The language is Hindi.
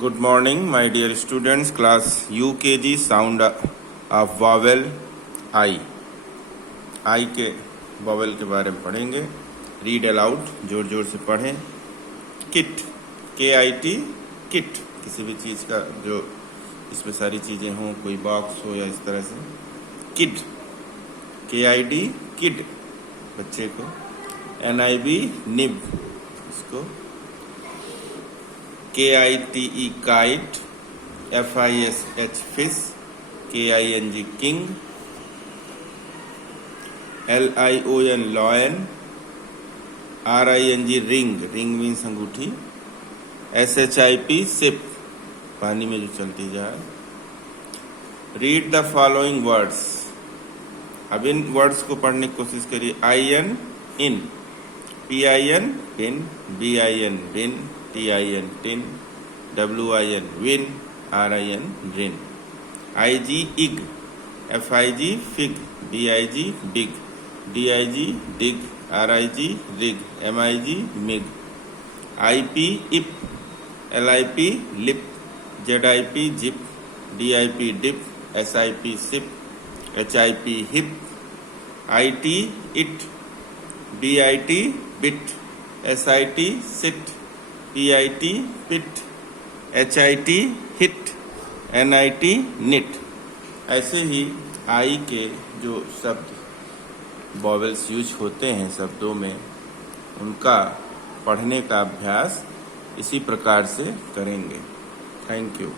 Good morning, my dear students. Class UKG sound of vowel I. I के vowel के बारे में पढ़ेंगे. Read aloud, जोर जोर से पढ़ें. Kit, KIT, kit. किसी भी चीज़ का जो इसमें सारी चीज़ें हों, कोई बॉक्स हो या इस तरह से. Kid, KID, kid, बच्चे को. NIB, nib, इसको. KITE, kite, FISH, fish, KING, king, LION, lion, RING, ring, ring means अंगूठी, SHIP, ship, पानी में जो चलती जाए. Read the following words. अब इन वर्ड्स को पढ़ने की कोशिश करिए. IN, in, PIN, pin, BIN, bin, TIN, tin, WIN, win, RIN, rin. IG, ig, FIG, fig, BIG, big, DIG, dig, RIG, rig, MIG, mig. IP, ip, LIP, lip, ZIP, zip, DIP, dip, SIP, sip, HIP, hip. IT, it, BIT, bit, SIT, sit, PIT, pit, HIT, hit, NIT, knit. ऐसे ही आई के जो शब्द वॉवेल्स यूज होते हैं शब्दों में, उनका पढ़ने का अभ्यास इसी प्रकार से करेंगे. Thank you.